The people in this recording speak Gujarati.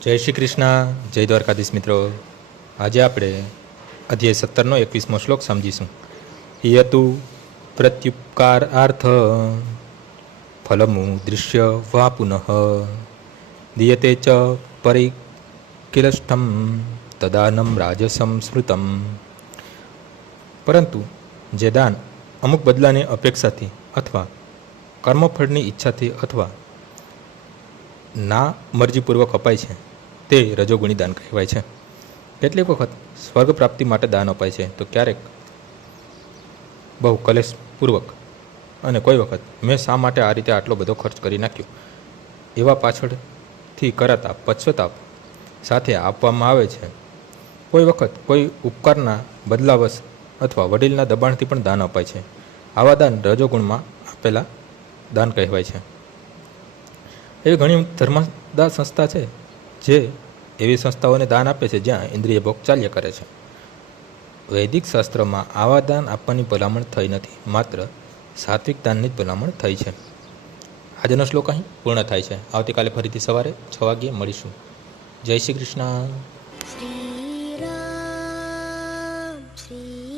જય શ્રી કૃષ્ણ, જય દ્વારકાધીશ મિત્રો. આજે આપણે અધ્યાય 17નો 21મો શ્લોક સમજીશું. યતુ પ્રત્યુપકારાર્થ ફલમુ દૃશ્ય વા પુનઃ દીયતે ચ પરિકિલષ્ટમ તદાનમ રાજસમ સ્મૃતમ. પરંતુ જે દાન અમુક બદલાની અપેક્ષાથી અથવા કર્મફળની ઈચ્છાથી અથવા ના મરજીપૂર્વક અપાય છે તે રજોગુણી દાન કહેવાય છે. કેટલીક વખત સ્વર્ગ પ્રાપ્તિ માટે દાન અપાય છે, તો ક્યારેક બહુ કલેશપૂર્વક, અને કોઈ વખત મેં શા માટે આ રીતે આટલો બધો ખર્ચ કરી નાખ્યો એવા પાછળથી કરાતા પશ્ચાતાપ સાથે આપવામાં આવે છે. કોઈ વખત કોઈ ઉપકારના બદલાવશ અથવા વડીલના દબાણથી પણ દાન અપાય છે. આવા દાન રજોગુણમાં આપેલા દાન કહેવાય છે. એવી ઘણી ધર્મદાન સંસ્થા છે જે એવી સંસ્થાઓને દાન આપે છે જ્યાં ઇન્દ્રિય ભોગ ચાલ્યા કરે છે. વૈદિક શાસ્ત્રમાં આવા દાન આપવાની ભલામણ થઈ નથી, માત્ર સાત્વિક દાનની જ ભલામણ થઈ છે. આજનો શ્લોક અહીં પૂર્ણ થાય છે. આવતીકાલે ફરીથી સવારે 6 વાગ્યે મળીશું. જય શ્રી કૃષ્ણ. શ્રી રામ શ્રી